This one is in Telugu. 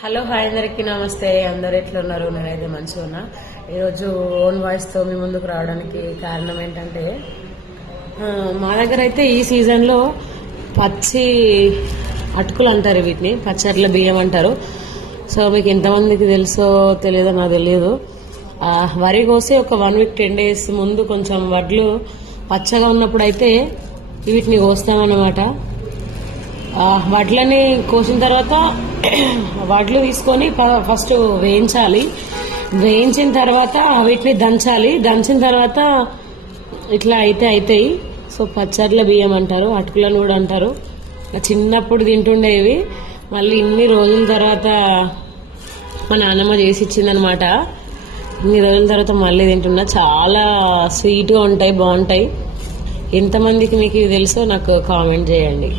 హలో హాయ్ అందరికీ నమస్తే. అందరు ఎట్లున్నారు? నేనైతే మంచిగా ఉన్నా. ఈరోజు ఓన్ వాయిస్తో మీ ముందుకు రావడానికి కారణం ఏంటంటే మా దగ్గర అయితే ఈ సీజన్లో పచ్చి అటుకులు అంటారు, వీటిని పచ్చట్ల బియ్యం అంటారు. సో మీకు ఎంతమందికి తెలుసో తెలియదో నాకు తెలియదు. వరి కోసి ఒక 1 వీక్ 10 days ముందు కొంచెం వడ్లు పచ్చగా ఉన్నప్పుడు అయితే వీటిని కోస్తామన్నమాట. వడ్లని కోసిన తర్వాత వడ్లు తీసుకొని ఫస్ట్ వేయించాలి. వేయించిన తర్వాత వీటిని దంచాలి. దంచిన తర్వాత ఇట్లా అవుతాయి. సో పచ్చర్ల బియ్యం అంటారు, అటుకులను కూడా అంటారు. చిన్నప్పుడు తింటుండేవి, మళ్ళీ ఇన్ని రోజుల తర్వాత మా నాన్నమ్మ చేసి ఇచ్చిందనమాట. ఇన్ని రోజుల తర్వాత మళ్ళీ తింటున్నా. చాలా స్వీట్గా ఉంటాయి, బాగుంటాయి. ఎంతమందికి మీకు తెలుసో నాకు కామెంట్ చేయండి.